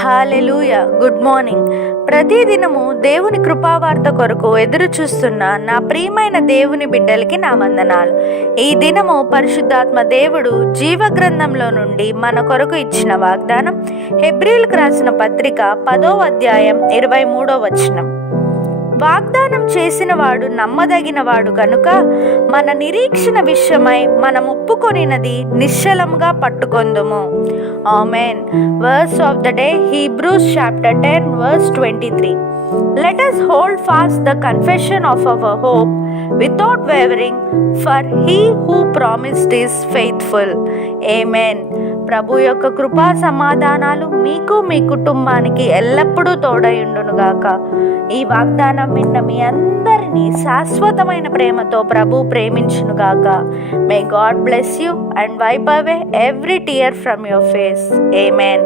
హల్లెలూయా. Good morning. ప్రతిదినము దేవుని కృపావార్త కొరకు ఎదురు చూస్తున్న నా ప్రియమైన దేవుని బిడ్డలకి నా వందనాలు. ఈ దినము పరిశుద్ధాత్మ దేవుడు జీవ గ్రంథంలో నుండి మన కొరకు ఇచ్చిన వాగ్దానం హెబ్రీయులకు రాసిన పత్రిక 10వ అధ్యాయం 23వ వచనం. వాగ్దానం చేసిన వాడు నమ్మదగినవాడు కనుక మన నిరీక్షణ విషయమై మనం ఒప్పుకొనినది నిశ్చలముగా పట్టుకొందుము. ఆమేన్. Verse of the day, Hebrews chapter 10 verse 23. Let us hold fast the confession of our hope without wavering, for he who promised is faithful. Amen. ప్రభు యొక్క కృపా సమాధానాలు మీకు మీ కుటుంబానికి ఎల్లప్పుడూ తోడయుండునుగాక. ఈ వాగ్దానం విన్న మీ అందరినీ శాశ్వతమైన ప్రేమతో ప్రభు ప్రేమించునుగాక. May God bless you and wipe away every tear from your face. Amen.